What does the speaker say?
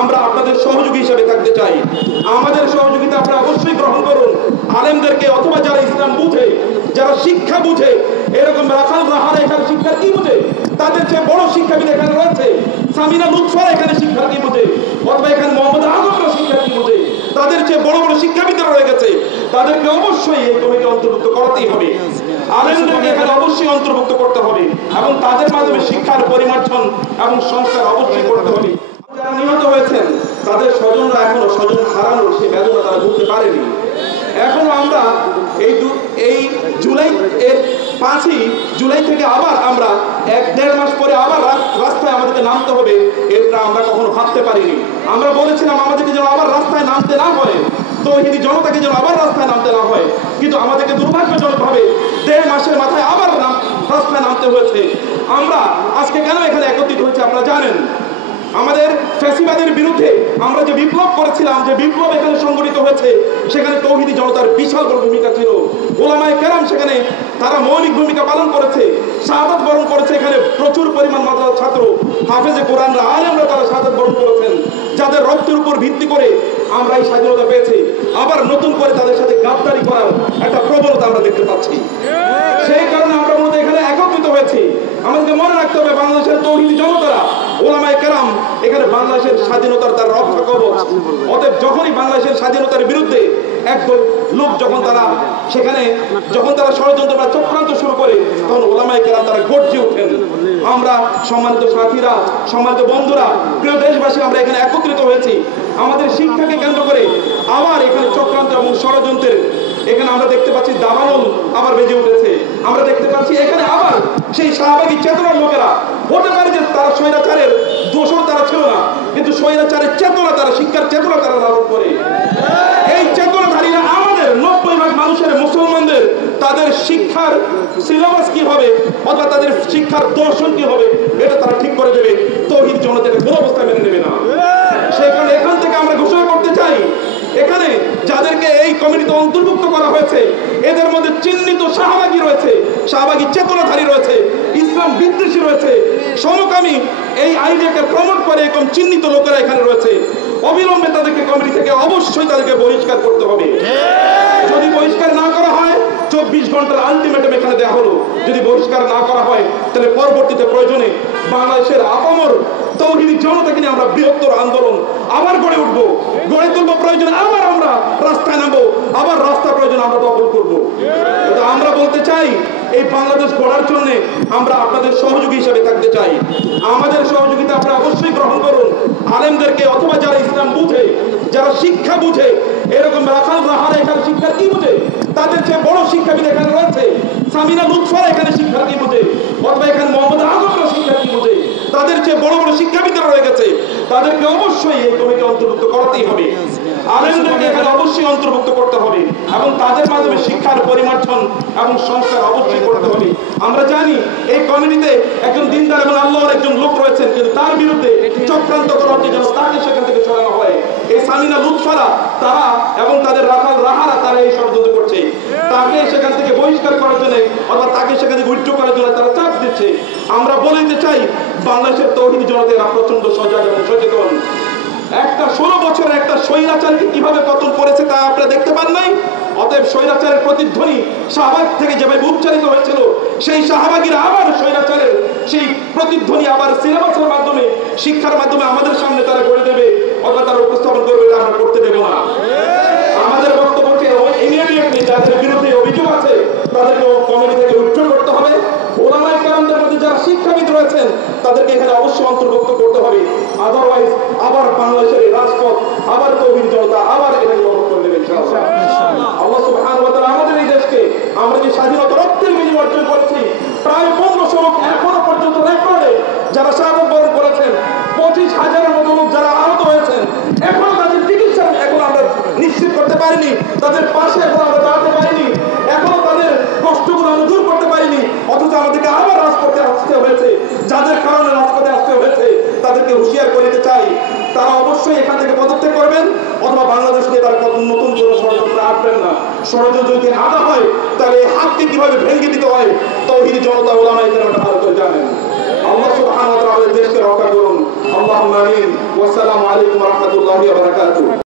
আমরা আপনাদের সহযোগী হিসেবে থাকতে চাই। আমাদের সহযোগিতা আপনারা অবশ্যই গ্রহণ করুন। আলেমদেরকে অথবা যারা ইসলাম বুঝে, যারা শিক্ষা বুঝে, এরকম রাখাল রাহারা এখানে শিক্ষার কি বুঝে, তাদের চেয়ে বড় শিক্ষাবিদ এখানে রয়েছে। সামিনা লুৎফা এখানে শিক্ষার কি বুঝে, অথবা এখানে মোহাম্মদ আজমরা শিক্ষার কি বুঝে, তাদের চেয়ে বড় বড় শিক্ষাবিদরা রয়ে গেছে। তাদেরকে অবশ্যই এই কমিটি অন্তর্ভুক্ত করাতেই হবে। আলেমদেরকে এখানে অবশ্যই অন্তর্ভুক্ত করতে হবে এবং তাদের মাধ্যমে শিক্ষার পরিমার্জন এবং সংস্কার অবশ্যই করতে হবে। যারা নিহত হয়েছেন তাদের স্বজনরা এখনো স্বজন হারানোর সেই বেদনা তারা বুঝতে পারেনি। এখনো আমরা এই জুলাই এর 5ই জুলাই থেকে আবার আমরা 1-1.5 মাস পরে আবার রাস্তায় আমাদেরকে নামতে হবে, এটা আমরা কখনো ভাবতে পারিনি। আমরা বলেছিলাম আমাদেরকে যেন আবার রাস্তায় নামতে না হয়, তৌহিদি জনতাকে যেন আবার রাস্তায় নামতে না হয়, কিন্তু আমাদেরকে দুর্ভাগ্যজনকভাবে 1.5 মাসের মাথায় আবার রাস্তায় নামতে হয়েছে। আমরা আজকে কেন এখানে একত্রিত হয়েছে আপনারা জানেন। আমাদের ফ্যাসিবাদের বিরুদ্ধে আমরা যে বিপ্লব করেছিলাম, যে বিপ্লব এখানে সংগঠিত হয়েছে, সেখানে তৌহিদি জনতার বিশাল বড় ভূমিকা ছিল। ওলামায়ে কেরাম সেখানে তারা মৌলিক ভূমিকা পালন করেছে, শাহাদাত বরণ করেছে। এখানে প্রচুর পরিমাণ মাদ্রাসার ছাত্র, হাফেজে কোরআনরা, আলেমরা তারা শাহাদাত বরণ করেছেন, যাদের রক্তের উপর ভিত্তি করে আমরা এই স্বাধীনতা পেয়েছি। আবার নতুন করে তাদের সাথে গাদ্দারি করার একটা প্রবণতা আমরা দেখতে পাচ্ছি। সেই কারণে আমরা মূলত এখানে একত্রিত হয়েছি। আমাদেরকে মনে রাখতে হবে বাংলাদেশের তৌহিদি জনতারা, ওলামায়ে কেরাম এখানে বাংলাদেশের স্বাধীনতার তার রক্ষা কবচ। অতএব যখনই বাংলাদেশের স্বাধীনতার বিরুদ্ধে একদল লোক যখন তারা ষড়যন্ত্র বা চক্রান্ত শুরু করে, তখন ওলামায়ে কেরাম তারা গর্জে ওঠেন। আমরা সম্মানিত সাথীরা, সম্মানিত বন্ধুরা, প্রিয় দেশবাসী, আমরা এখানে একত্রিত হয়েছি আমাদের শিক্ষাকে কেন্দ্র করে। আবার এখানে চক্রান্ত এবং ষড়যন্ত্রের এখানে আমরা দেখতে পাচ্ছি দাবানল আবার বেজে উঠেছে। আমরা দেখতে পাচ্ছি এখানে আবার সেই শাহবাগী চেতনার লোকেরা, হতে পারে যে তারা স্বৈরাচারের দোষর তারা ছিল না, কিন্তু স্বৈরাচারের চেতনা, তারা শিক্ষার চেতনা তারা লালন করে। এই চেতনাধারীরা আমাদের 90% মানুষের, মুসলমানদের তাদের শিক্ষার সিলেবাস কি হবে অথবা তাদের শিক্ষার দর্শন কি হবে, এটা তারা ঠিক করে দেবে। তৌহিদ জনতাকে কোনো অবস্থায় মেনে নেবে না। সেই কারণে এখান থেকে আমরা ঘোষণা করতে চাই, এখানে যাদেরকে এই কমিটিতে অন্তর্ভুক্ত করা হয়েছে, এদের মধ্যে চিহ্নিত শাহবাগী রয়েছে, শাহবাগী চেতনাধারী রয়েছে, ইসলাম বিদ্বেষী রয়েছে, সমকামী এই আইডিয়াকে প্রমোট করে এরকম চিহ্নিত লোকেরা এখানে রয়েছে। অবিলম্বে তাদেরকে কমিটি থেকে অবশ্যই তাদেরকে বহিষ্কার করতে হবে। যদি বহিষ্কার না করা হয়, 24 ঘন্টার আলটিমেটাম এখানে দেওয়া হলো, যদি বহিষ্কার না করা হয় তাহলে পরবর্তীতে প্রয়োজনে বাংলাদেশের আপামর তৌহিদি জনতাকে নিয়ে আমরা বৃহত্তর আন্দোলন আবার গড়ে তুলবো। প্রয়োজনে আবার আমরা রাস্তায় নামবো, আবার রাস্তা প্রয়োজনে আমরা দখল করবো। আমরা বলতে চাই, এই বাংলাদেশ গড়ার জন্য আমরা আপনাদের সহযোগী হিসেবে থাকতে চাই। আমাদের সহযোগিতা আপনারা অবশ্যই গ্রহণ করুন। আলেমদেরকে অথবা যারা ইসলাম বুঝে, যারা শিক্ষা বুঝে, এরকম রাখাল রাহারা এখানে শিক্ষার কি বুঝে, তাদের চেয়ে বড় শিক্ষাবিদ এখানে রয়েছে। সামিনা লুৎফা এখানে শিক্ষার কি বুঝে, অথবা এখানে মোহাম্মদ আজমরা শিক্ষার কি বুঝে, তাদের চেয়ে বড় বড় শিক্ষাবিদরা রয়ে গেছে। তাদেরকে অবশ্যই এই কমিটি অন্তর্ভুক্ত করাতেই হবে। আলেমদেরকে এখানে অবশ্যই অন্তর্ভুক্ত করতে হবে এবং তাদের মাধ্যমে শিক্ষার পরিমার্জন এবং সংস্কার অবশ্যই করতে হবে। আমরা জানি এই কমিটিতে একজন দিনদার এবং আল্লাহর একজন লোক রয়েছেন, কিন্তু তার বিরুদ্ধে চক্রান্ত করা হচ্ছে যেন তাকে সেখান থেকে সরানো হয়। এই সামিনা লুৎফারা তারা এবং তাদের রাখাল রাহারা তারা এই ষড়যন্ত্র করছে, তাকে সেখান থেকে বহিষ্কার করার জন্য অথবা তাকে সেখান থেকে উইথড্র করার জন্য তারা চাপ দিচ্ছে। আমরা বলতে চাই, বাংলাদেশের তৌহিদি জনতারা প্রচন্ড সজাগ এবং সচেতন। একটা 16 বছরের একটা স্বৈরাচারকে কিভাবে পতন করেছে তা আপনারা দেখতে পান নাই। অতএব স্বৈরাচারের প্রতিধ্বনি শাহবাগ থেকে যেভাবে উচ্চারিত হয়েছিল, সেই শাহবাগীরা আবার স্বৈরাচারের সেই প্রতিধ্বনি আবার সিলেবাসের মাধ্যমে, শিক্ষার মাধ্যমে আমাদের সামনে তারা গড়ে দেবে অথবা তারা উপস্থাপন করবে, এটা আমরা করতে দেব না। আমাদের বক্তব্যকে ইমিডিয়েটলি যাদের বিরুদ্ধে অভিযোগ আছে তাদেরকে কমিটি থেকে উইথড্র করতে হবে। ওলামায়ে কেরামদের মধ্যে যারা শিক্ষাবিদ রয়েছেন তাদেরকে এখানে অবশ্যই অন্তর্ভুক্ত করতে হবে। আদারওয়াইজ আবার বাংলাদেশের রাজপথ, আবার তৌহিদি জনতা আবার এটাকে দখল করে নেবে ইনশাআল্লাহ। আল্লাহ সুবহানাহু ওয়া তাআলা আমাদের এই দেশকে, আমরা যে স্বাধীনতা রক্তের বিনিময়ে অর্জন করেছি, প্রায় 1500 লোক এখনো পর্যন্ত রেকর্ডে যারা শাহাদাত বরণ করেছেন, 25,000-এর মতো লোক যারা আহত হয়েছেন, এখনো তাদের চিকিৎসা এখন আমরা নিশ্চিত করতে পারিনি, তাদের পাশে এখন আমরা দাঁড়াতে পারিনি, এখনো তাদের কষ্টগুলো আমরা দূর করতে পারিনি। অথচ আমাদেরকে আবার রাজপথে আসতে হয়েছে। যাদের কারণে রাজপথে আসতে হয়েছে তাদেরকে হুঁশিয়ার করে দিতে চাই, তারা অবশ্যই এখান থেকে পদত্যাগ করবেন অথবা বাংলাদেশকে তারা নতুন কোনো ষড়যন্ত্র আটবেন না। ষড়যন্ত্র যদি আনা হয় তাহলে এই হাতকে কিভাবে ভেঙে দিতে হয় তৌহিদি জনতা ওলামায়ে কেরাম ভালো করে জানেন। আল্লাহ সুবহানাহু ওয়া তাআলা আমাদের দেশকে রক্ষা করুন। আল্লাহুম্মা আমিন। ওয়া আসসালামু আলাইকুম ওয়া রাহমাতুল্লাহি ওয়া বারাকাতুহু।